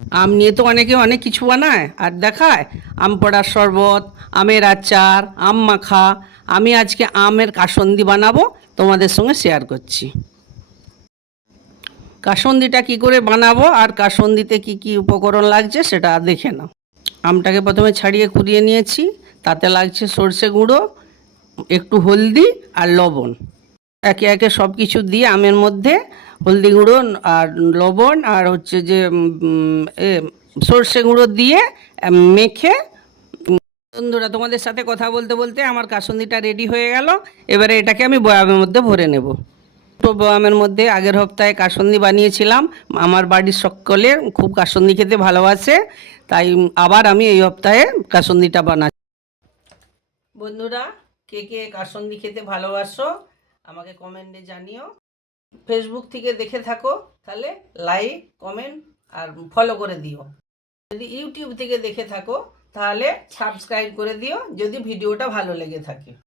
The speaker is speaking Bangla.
আম নিয়ে তো অনেকে অনেক কিছু বানায় আর দেখায়। আম পোড়ার শরবত, আমের আচার, আম মাখা। আমি আজকে আমের কাসন্দি বানাবো, তোমাদের সঙ্গে শেয়ার করছি। কাসন্দিটা কি করে বানাবো আর কাসন্দিতে কি কি উপকরণ লাগছে সেটা দেখে নাও। আমটাকে প্রথমে ছাড়িয়ে কুড়িয়ে নিয়েছি। তাতে লাগছে সর্ষে গুঁড়ো, একটু হলদি আর লবণ। একে একে সব কিছু দিয়ে আমের মধ্যে হলদি গুঁড়ো আর লবণ আর হচ্ছে যে সর্ষে গুঁড়ো দিয়ে মেখে। বন্ধুরা, তোমাদের সাথে কথা বলতে বলতে আমার কাসুন্দিটা রেডি হয়ে গেল। এবারে এটাকে আমি বয়ামের মধ্যে ভরে নেব। তো বয়ামের মধ্যে আগের সপ্তাহে কাসুন্দি বানিয়েছিলাম। আমার বাড়ির সকলে খুব কাসুন্দি খেতে ভালোবাসে, তাই আবার আমি এই সপ্তাহে কাসুন্দিটা বানাচ্ছি। বন্ধুরা, কে কে কাসুন্দি খেতে ভালোবাসো আমাকে কমেন্টে জানিও। ফেসবুক থেকে দেখে থাকো তাহলে লাইক, কমেন্ট আর ফলো করে দিও। যদি ইউটিউব থেকে দেখে থাকো তাহলে সাবস্ক্রাইব করে দিও যদি ভিডিওটা ভালো লেগে থাকে।